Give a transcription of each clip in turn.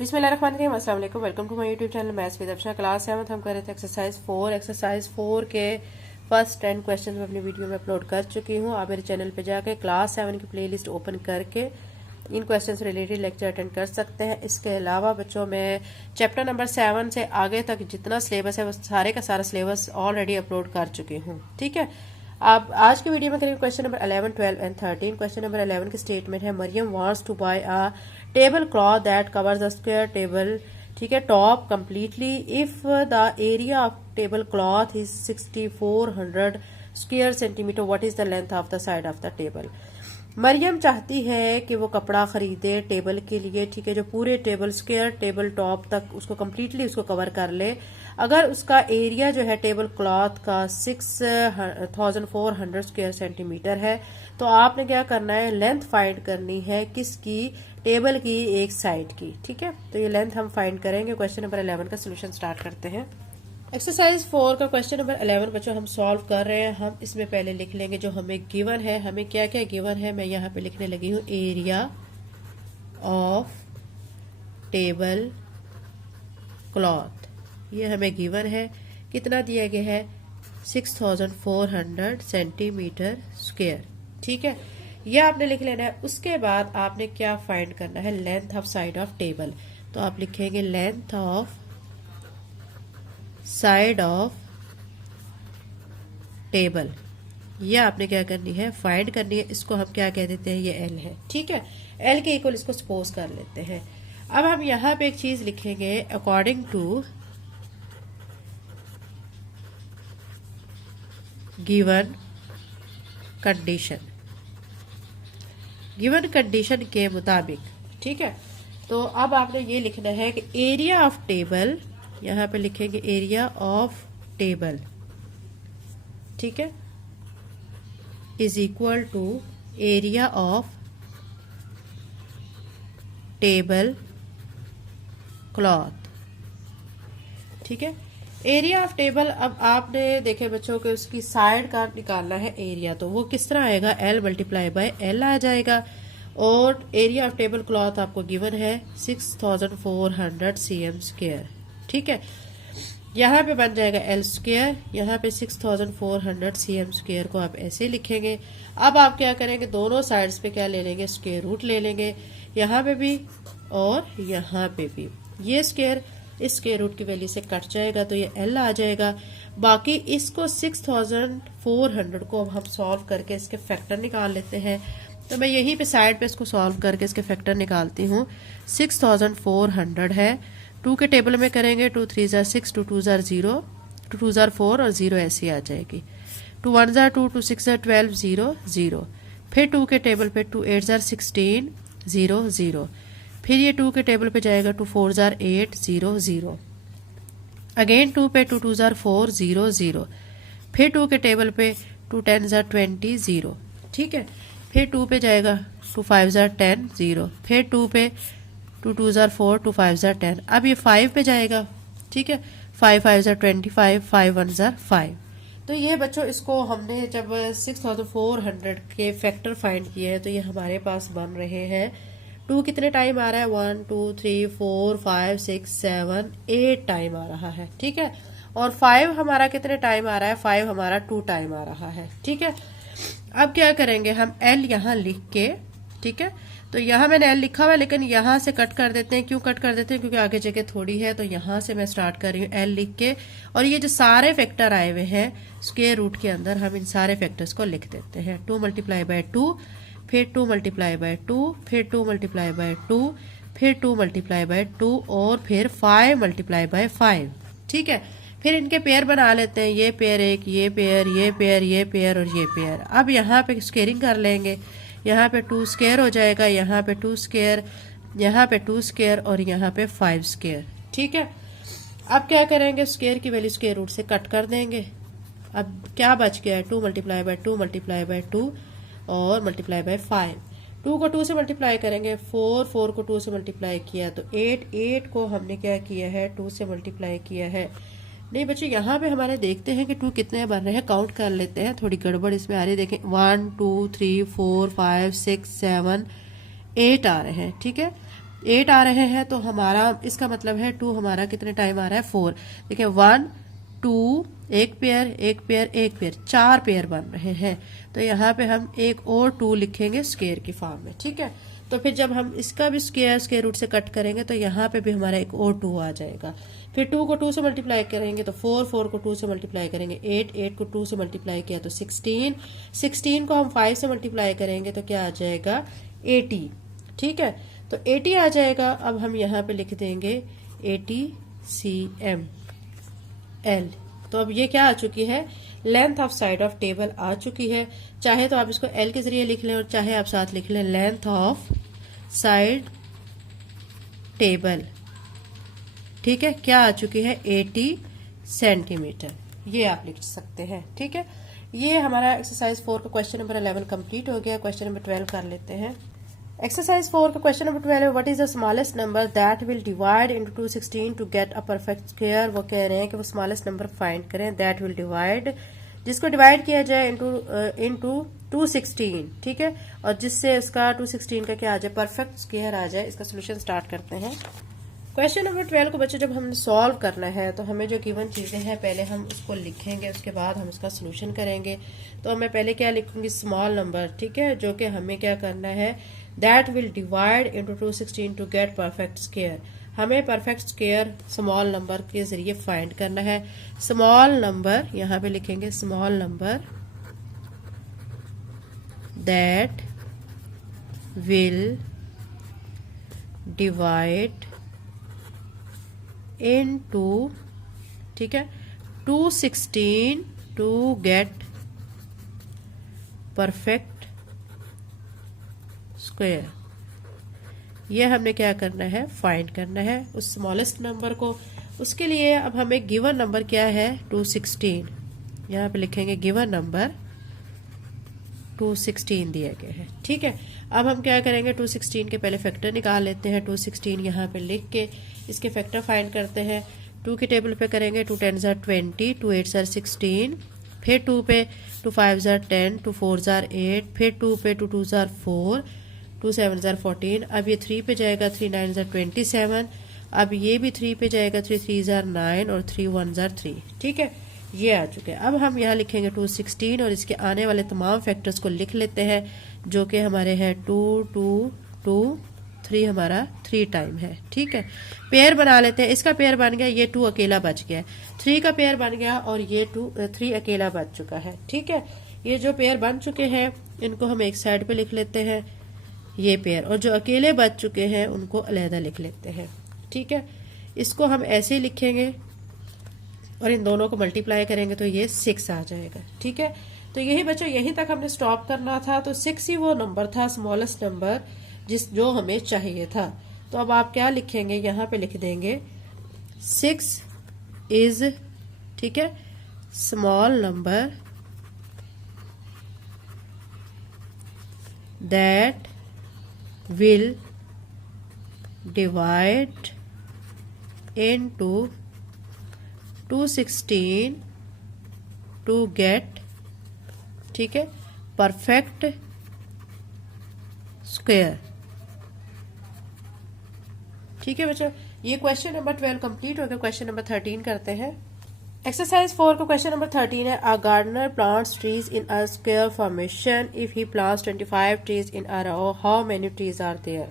बिस्मिल्लाहिर्रहमानिर्रहीम, अस्सलाम वालेकुम। Welcome to my YouTube channel maths with Afsha. Class 7 हम कर रहे थे एक्सरसाइज 4 के फर्स्ट 10 क्वेश्चंस मैं अपनी वीडियो में अपलोड कर चुकी हूँ। आप मेरे चैनल पे जाके क्लास 7 की प्लेलिस्ट ओपन करके इन क्वेश्चन से रिलेटेड लेक्चर अटेंड कर सकते हैं। इसके अलावा बच्चों में चैप्टर नंबर 7 से आगे तक जितना सिलेबस है वो सारे का सारा सिलेबस ऑलरेडी अपलोड कर चुकी हूँ। ठीक है, आप आज की वीडियो में करेंगे question number 11, 12 and 13। Question number 11 की स्टेटमेंट है, Mariam wants to buy a table cloth that covers the square table, ठीक है, top completely if the area of table cloth is 6400 square centimetre, what is the length of the side of the table. Mariam चाहती है कि वो कपड़ा खरीदे table के लिए, ठीक है, जो पूरे टेबल स्क्वायर टेबल टॉप तक उसको कंप्लीटली उसको कवर कर ले। अगर उसका एरिया जो है टेबल क्लॉथ का 6400 स्क्वायर सेंटीमीटर है तो आपने क्या करना है, लेंथ फाइंड करनी है किसकी, टेबल की एक साइड की। ठीक है, तो ये लेंथ हम फाइंड करेंगे। क्वेश्चन नंबर 11 का सोल्यूशन स्टार्ट करते हैं। एक्सरसाइज 4 का क्वेश्चन नंबर 11 बच्चों हम सॉल्व कर रहे हैं। हम इसमें पहले लिख लेंगे जो हमें गिवन है, हमें क्या क्या गिवन है। मैं यहाँ पे लिखने लगी हूँ एरिया ऑफ टेबल क्लॉथ, ये हमें गिवन है। कितना दिया गया है, 6400 सेंटीमीटर स्क्वायर। ठीक है, यह आपने लिख लेना है। उसके बाद आपने क्या फाइंड करना है, length of side of table. तो आप लिखेंगे length of side of table, ये आपने क्या करनी है, फाइंड करनी है। इसको हम क्या कह देते हैं, ये एल है। ठीक है, एल के इक्वल इसको सपोज कर लेते हैं। अब हम यहां पे एक चीज लिखेंगे, according to given condition, given condition के मुताबिक। ठीक है, तो अब आपने ये लिखना है कि एरिया ऑफ टेबल, यहां पे लिखेंगे एरिया ऑफ टेबल, ठीक है, is equal to area of table cloth. ठीक है, एरिया ऑफ टेबल, अब आपने देखे बच्चों के उसकी साइड का निकालना है एरिया, तो वो किस तरह आएगा, एल मल्टीप्लाई बाय एल आ जाएगा। और एरिया ऑफ टेबल क्लॉथ आपको गिवन है 6400 cm स्क्वायर। ठीक है, यहाँ पे बन जाएगा एल स्क्वायर, यहाँ पे 6400 cm स्क्वायर को आप ऐसे लिखेंगे। अब आप क्या करेंगे, दोनों साइड्स पे क्या ले लेंगे, स्क्वायर रूट ले लेंगे, यहाँ पे भी और यहाँ पे भी। ये स्क्वायर इस स्क्वायर रूट की वैल्यू से कट जाएगा तो ये एल आ जाएगा। बाकी इसको 6400 को हम सॉल्व करके इसके फैक्टर निकाल लेते हैं। तो मैं यहीं पे साइड पे इसको सॉल्व करके इसके फैक्टर निकालती हूँ। 6400 है, 2 के टेबल में करेंगे, 2 3 जार 6, 2 2 जार 0, 2 2 जार 4 और 0 ऐसी आ जाएगी। 2 1 जार 2, 2 6 जार 12, 0 0। फिर 2 के टेबल पे 2 8 जार 16, 0 0। फिर ये 2 के टेबल पे जाएगा, 2 4 जार 8, 0 0। अगेन 2 पे 2 2 जार 4, 0 0। फिर 2 के टेबल पे 2 10 जार 20, 0। ठीक है, फिर 2 पे जाएगा, 2 5 जार 10, 0। फिर 2 पे 2 2 जार 4, 2 5 जार 10। अब ये 5 पे जाएगा। ठीक है, 5 5 जार 25, 5 1 जार 5। तो ये बच्चों इसको हमने जब 6400 के फैक्टर फाइंड किए हैं तो ये हमारे पास बन रहे हैं। 2 कितने टाइम आ रहा है, 1 2 3 4 5 6 7 8 टाइम आ रहा है। ठीक है, और 5 हमारा कितने टाइम आ रहा है, 5 हमारा 2 टाइम आ रहा है। ठीक है, अब क्या करेंगे, हम एल यहाँ लिख के, ठीक है, तो यहाँ मैंने एल लिखा हुआ है लेकिन यहाँ से कट कर देते हैं। क्यों कट कर देते हैं, क्योंकि आगे जगह थोड़ी है, तो यहाँ से मैं स्टार्ट कर रही हूँ एल लिख के। और ये जो सारे फैक्टर आए हुए हैं स्क्वायर रूट के अंदर, हम इन सारे फैक्टर्स को लिख देते हैं। 2 मल्टीप्लाई बाय 2, फिर 2 मल्टीप्लाई बाय 2, फिर 2 मल्टीप्लाई बाय 2, फिर 2 मल्टीप्लाई बाय 2 और फिर 5 मल्टीप्लाई बाय 5। ठीक है, फिर इनके पेयर बना लेते हैं, ये पेयर एक, ये पेयर, ये पेयर, ये पेयर और ये पेयर। अब यहाँ पे स्क्वेयरिंग कर लेंगे, यहाँ पे 2 स्क्वायर हो जाएगा, यहाँ पे 2 स्क्वायर, यहाँ पे 2 स्क्वायर और यहाँ पे 5 स्क्वायर। ठीक है, अब क्या करेंगे, स्क्वायर की वैल्यू स्क्वायर रूट से कट कर देंगे। अब क्या बच गया है, 2 मल्टीप्लाई बाय 2 मल्टीप्लाई बाय 2 और मल्टीप्लाई बाय 5। 2 को 2 से मल्टीप्लाई करेंगे, 4 4 को 2 से मल्टीप्लाई किया तो 8 8 को हमने क्या किया है, 2 से मल्टीप्लाई किया है। नहीं बच्चे, यहाँ पे हमारे देखते हैं कि 2 कितने बन रहे हैं, काउंट कर लेते हैं। थोड़ी गड़बड़ इसमें आ रही है, देखें 1 2 3 4 5 6 7 8 आ रहे हैं। ठीक है, 8 आ रहे हैं तो हमारा इसका मतलब है 2 हमारा कितने टाइम आ रहा है 4। देखिए 1 2 एक पेयर एक पेयर एक पेयर, 4 पेयर बन रहे हैं। तो यहाँ पे हम एक और 2 लिखेंगे स्क्वायर की फॉर्म में, ठीक है। तो फिर जब हम इसका भी स्क्वायर रूट से कट करेंगे तो यहाँ पे भी हमारा एक और 2 आ जाएगा। फिर 2 को 2 से मल्टीप्लाई करेंगे तो 4, 4 को 2 से मल्टीप्लाई करेंगे 8, 8 को 2 से मल्टीप्लाई किया तो 16, 16 को हम 5 से मल्टीप्लाई करेंगे तो क्या आ जाएगा 80, ठीक है। तो 80 आ जाएगा। अब हम यहाँ पे लिख देंगे 80 cm L। तो अब ये क्या आ चुकी है, length of side of table आ चुकी है। चाहे तो आप इसको L के जरिए लिख लें और चाहे आप साथ लिख लें लेंथ ऑफ साइड टेबल, ठीक है। क्या आ चुकी है 80 सेंटीमीटर, ये आप लिख सकते हैं, ठीक है। ये हमारा एक्सरसाइज 4 का क्वेश्चन नंबर 11 कंप्लीट हो गया। क्वेश्चन नंबर 12 कर लेते हैं। एक्सरसाइज 4 का क्वेश्चन नंबर 12 है what is the smallest number that will divide into 216 to get a perfect square. वो कह रहे हैं कि वो स्मॉलेस्ट नंबर फाइंड करें दैट विल डिवाइड, जिसको डिवाइड किया जाए इनटू 216, ठीक है, और जिससे उसका 216 का क्या आ जाए परफेक्ट स्क्वायर आ जाए। इसका सोल्यूशन स्टार्ट करते हैं। क्वेश्चन नंबर 12 को बच्चों जब हमने सॉल्व करना है तो हमें जो गिवन चीज़ें हैं पहले हम उसको लिखेंगे, उसके बाद हम इसका सोल्यूशन करेंगे। तो मैं पहले क्या लिखूंगी स्मॉल नंबर, ठीक है, जो कि हमें क्या करना है that will divide into 216 to get perfect square. हमें परफेक्ट स्क्वायर स्मॉल नंबर के जरिए फाइंड करना है। स्मॉल नंबर यहाँ पे लिखेंगे small number that will divide into, ठीक है, 216 टू गेट परफेक्ट स्क्वायर। ये हमने क्या करना है फाइंड करना है उस स्मॉलेस्ट नंबर को। उसके लिए अब हमें गिवन नंबर क्या है 216, यहाँ पे लिखेंगे गिवन नंबर 216 दिया गया है, ठीक है। अब हम क्या करेंगे 216 के पहले फैक्टर निकाल लेते हैं। 216 यहाँ पे लिख के इसके फैक्टर फाइंड करते हैं। 2 की टेबल पे करेंगे 2 10 ज़ार 20, 2 8 ज़ार 16, फिर 2 पे 2 5 ज़ार 10, 2 4 ज़ार 8, फिर 2 पे 2 2 ज़ार 4, 2 7 ज़ार 14। अब ये 3 पे जाएगा 3 9 ज़ार 27। अब ये भी 3 पे जाएगा 3 3 ज़ार 9 और 3 1 ज़ार 3, ठीक है। ये आ चुके हैं। अब हम यहाँ लिखेंगे 216 और इसके आने वाले तमाम फैक्टर्स को लिख लेते हैं जो कि हमारे हैं 2 2 2 3 हमारा 3 टाइम है, ठीक है। पेयर बना लेते हैं। इसका पेयर बन गया, ये 2 अकेला बच गया, 3 का पेयर बन गया और ये 3 अकेला बच चुका है, ठीक है। ये जो पेयर बन चुके हैं इनको हम एक साइड पे लिख लेते हैं ये पेयर, और जो अकेले बच चुके हैं उनको अलहदा लिख लेते हैं, ठीक है। इसको हम ऐसे ही लिखेंगे और इन दोनों को मल्टीप्लाई करेंगे तो ये 6 आ जाएगा, ठीक है। तो यही बच्चों यहीं तक हमने स्टॉप करना था। तो 6 ही वो नंबर था स्मॉलेस्ट नंबर जो हमें चाहिए था। तो अब आप क्या लिखेंगे यहाँ पे लिख देंगे 6 इज, ठीक है, small number that will divide into 216 to get, ठीक है, परफेक्ट स्क्वायर, ठीक है बच्चों। ये क्वेश्चन नंबर 12 कंप्लीट हो गया। क्वेश्चन नंबर 13 करते हैं। एक्सरसाइज 4 का क्वेश्चन नंबर 13 है a gardener plants trees in a square formation if he plants 25 trees in a row how many trees are there.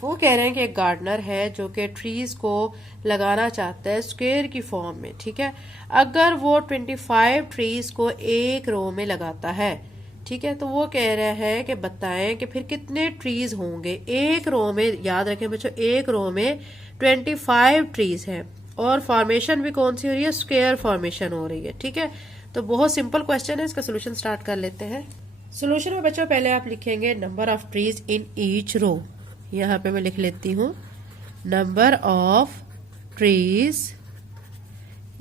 वो कह रहे हैं कि एक गार्डनर है जो कि ट्रीज को लगाना चाहता है स्क्वायर की फॉर्म में, ठीक है। अगर वो 25 ट्रीज को एक रो में लगाता है, ठीक है, तो वो कह रहा है कि बताएं कि फिर कितने ट्रीज होंगे एक रो में। याद रखें बच्चों एक रो में 25 ट्रीज हैं और फॉर्मेशन भी कौन सी हो रही है स्क्वायर फॉर्मेशन हो रही है, ठीक है। तो बहुत सिंपल क्वेश्चन है, इसका सोल्यूशन स्टार्ट कर लेते हैं। सोल्यूशन में बच्चों पहले आप लिखेंगे number of trees in each row. यहाँ पे मैं लिख लेती हूँ number of trees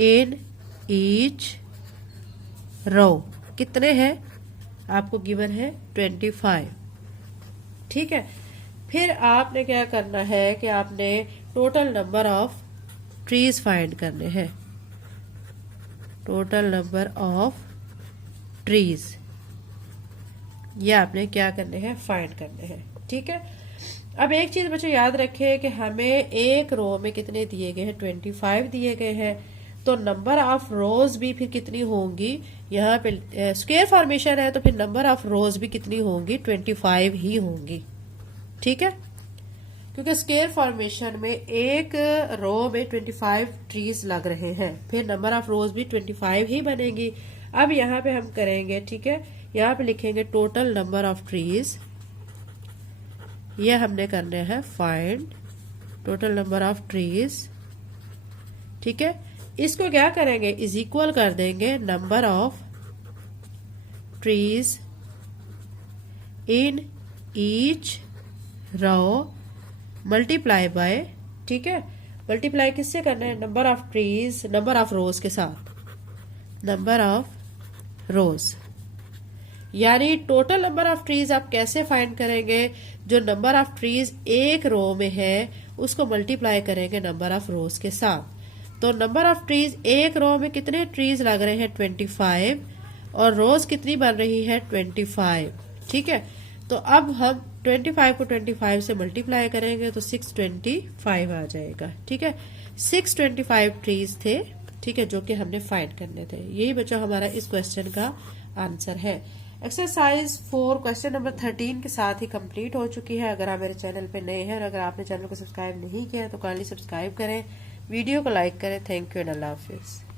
in each row कितने हैं आपको गिवन है 25, ठीक है। फिर आपने क्या करना है कि आपने total number of trees find करने हैं, टोटल नंबर ऑफ ट्रीज ये आपने क्या करने हैं फाइंड करने हैं, ठीक है। अब एक चीज बच्चों याद रखें कि हमें एक रो में कितने दिए गए हैं, 25 दिए गए हैं, तो नंबर ऑफ रोज भी फिर कितनी होंगी, यहाँ पे स्क्वायर फॉर्मेशन है तो फिर नंबर ऑफ रोज भी कितनी होंगी, 25 ही होंगी। ठीक है, क्योंकि स्क्वायर फॉर्मेशन में एक रो में 25 ट्रीज लग रहे हैं, फिर नंबर ऑफ रोज भी 25 ही बनेगी। अब यहाँ पे हम करेंगे, ठीक है, यहाँ पे लिखेंगे टोटल नंबर ऑफ ट्रीज, ये हमने करने हैं find total number of trees. ठीक है, इसको क्या करेंगे, इज इक्वल कर देंगे number of trees in each row multiply by, ठीक है, मल्टीप्लाई किससे करना है, number of trees number of rows के साथ, नंबर ऑफ रोज। यानी टोटल नंबर ऑफ ट्रीज आप कैसे फाइंड करेंगे, जो नंबर ऑफ ट्रीज एक रो में है उसको मल्टीप्लाई करेंगे नंबर ऑफ रोज के साथ। तो नंबर ऑफ ट्रीज एक रो में कितने ट्रीज लग रहे हैं, 25, और रोज कितनी बन रही है, 25। ठीक है, तो अब हम 25 को 25 से मल्टीप्लाई करेंगे तो 625 आ जाएगा। ठीक है, 625 ट्रीज थे, ठीक है, जो कि हमने फाइंड करने थे। यही बच्चों हमारा इस क्वेश्चन का आंसर है। एक्सरसाइज 4 क्वेश्चन नंबर 13 के साथ ही कंप्लीट हो चुकी है। अगर आप मेरे चैनल पे नए हैं और अगर आपने चैनल को सब्सक्राइब नहीं किया तो काइंडली सब्सक्राइब करें, वीडियो को लाइक करें। Thank you and Allah Hafiz.